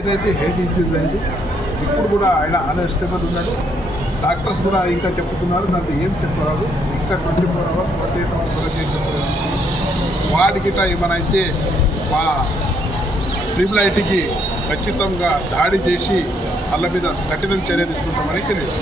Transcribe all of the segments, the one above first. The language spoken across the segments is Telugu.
ఏదైతే హెడ్ ఇంజ్యూరీ అయింది ఇప్పుడు కూడా ఆయన అన్స్టేబుల్ ఉన్నాడు. డాక్టర్స్ కూడా ఇంకా చెప్తున్నారు దాంట్లో ఏం చెప్పరాదు, ఇంకా 24 hours 48 hours వరకు ఏం చెప్పలేదు. వాడికిట ఏమైనా అయితే మా ట్రిపుల్ ఐటీకి ఖచ్చితంగా దాడి చేసి వాళ్ళ మీద కఠిన చర్య తీసుకుంటామని తెలియదు.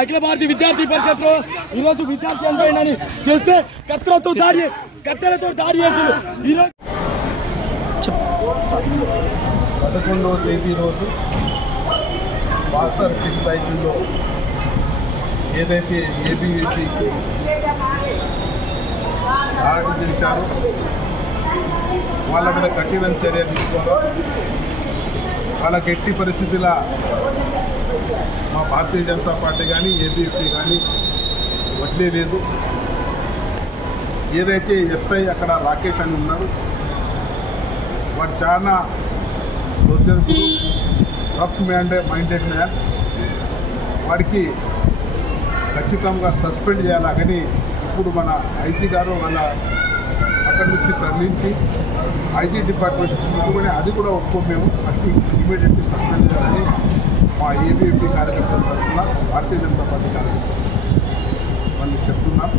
అఖిల భారతీయ విద్యార్థి పరిషత్ లో ఈరోజు విద్యార్థి చనిపోయిందని చేస్తే కత్తెలతో దాడి చేసింది. ఈరోజు 11వ తేదీ రోజు వాసర్ ట్రిపుల్ ఐటీలో ఏదైతే ఏబీవీపీకి దాడి చేశారో వాళ్ళ మీద కఠిన చర్య తీసుకోవాలి. వాళ్ళకి ఎట్టి పరిస్థితుల మా భారతీయ జనతా పార్టీ కానీ ఏబీవీపీ కానీ వదిలేదు. ఏదైతే ఎస్ఐ అక్కడ రాకేష్ అని ఉన్నాడు, వాడు చాలా దుర్జనకుడు, రఫ్ మైండెడ్ మ్యాన్. వాడికి ఖచ్చితంగా సస్పెండ్ చేయాలి. కానీ ఇప్పుడు మన ఐజీ గారు వాళ్ళ అక్కడి నుంచి తరలించి ఐటీ డిపార్ట్మెంట్ తీసుకుని అది కూడా ఒప్పుకోమేము ఫస్ట్ ఇమీడియట్లీ సస్పెండ్ చేయాలని మా ఏబీవీపీ కార్యకర్తల తరఫున భారతీయ జనతా పార్టీ కార్యకర్తలు వాళ్ళు చెప్తున్నాం.